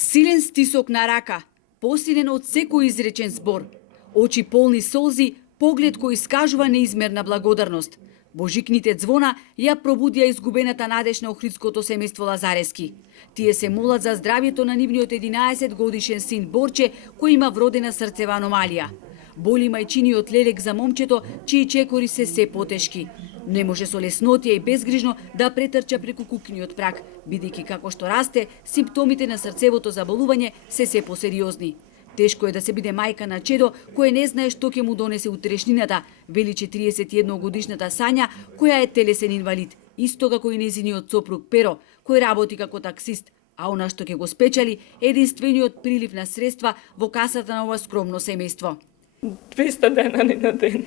Силен стисок на рака, посилен од секој изречен збор, очи полни солзи, поглед кој искажува неизмерна благодарност. Божикните звона ја пробудија изгубената надеж на охридското семејство Лазарески. Тие се молат за здравјето на нивниот 11 годишен син Борче, кој има вродена срцева аномалија. Боли мајчиниот лелек за момчето, чии чекори се потешки. Не може со леснотија и безгрижно да претрча преку кукиниот праг, бидејќи како што расте, симптомите на срцевото заболување се посериозни. Тешко е да се биде мајка на чедо кое не знае што ќе му донесе утрешнината, вели 41 годишната Сања, која е телесен инвалид, исто како и незиниот сопруг Перо, кој работи како таксист, а она што ќе го спечели е единствениот прилив на средства во касата на ова скромно семејство. 200 денари на ден.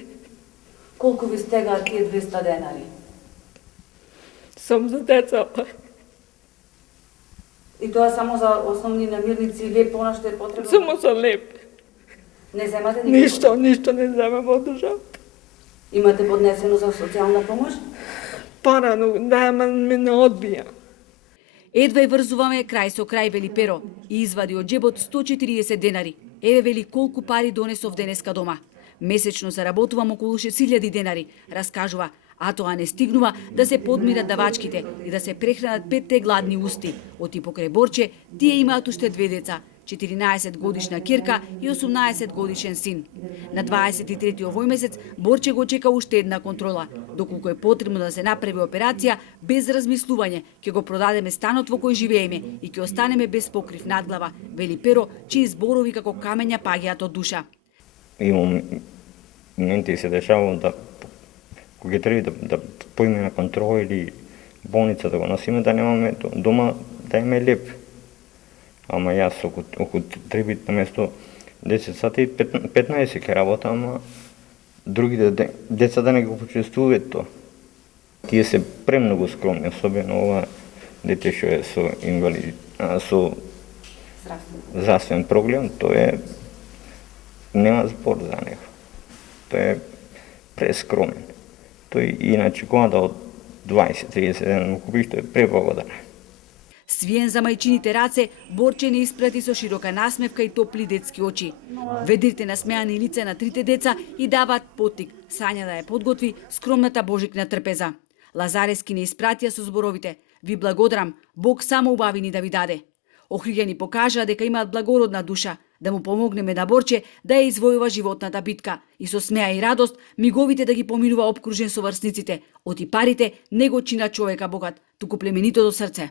Колку ви стегаат тие 200 денари? Сам за децата. И тоа само за основни намирници и леп, она што е потребно? Само за леп. Не земате никако? Ништо не земам од државата. Имате поднесено за социјална помош? Порано, да, ама ме не одбија. Едва ја врзуваме крај со крај, вели Перо, и извади од џебот 140 денари. Еве вели колку пари донесов денеска дома. Месечно заработувам околу 6000 денари, раскажува, а тоа не стигнува да се подмират давачките и да се прехранат 5 гладни усти. Оти покрај Борче, тие имаат уште 2 деца, 14 годишна ќерка и 18 годишен син. На 23 овој месец Борче го чека уште една контрола. Доколку е потребно да се направи операција, без размислување, ќе го продадеме станот во кој живееме и ќе останеме без покрив над глава, вели Перо, чии зборови како камења паѓаат од душа. Имам моменти се дешава да кога треба да поиме на контрола или болница да го носиме, да немаме дома да име леп. Ама јас околу требит на место 10 сати 15 ке работам, ама другите деца да не го почувствуваат тоа. Тие се премногу скромни, особено ова дете што е со со здравствен проблем, тоа е нема збор за него. Тој е прескромен. Тој иначе кога од 20-30 дена купиш, тој е преблагодарен. Свиен за мајчините раце, Борче не испрати со широка насмевка и топли детски очи. Ведрите насмеани лица на трите деца и даваат поттик Сања да ја подготви скромната божикна трпеза. Лазарески не испратија со зборовите: "Ви благодарам, Бог само убавини да ви даде." Охриѓани покажаа дека имаат благородна душа, да му помогнеме да Борче да ја извојува животната битка и со смеа и радост миговите да ги поминува обкружен со врсниците. Оти парите не го чина човека богат, туку племенитото срце.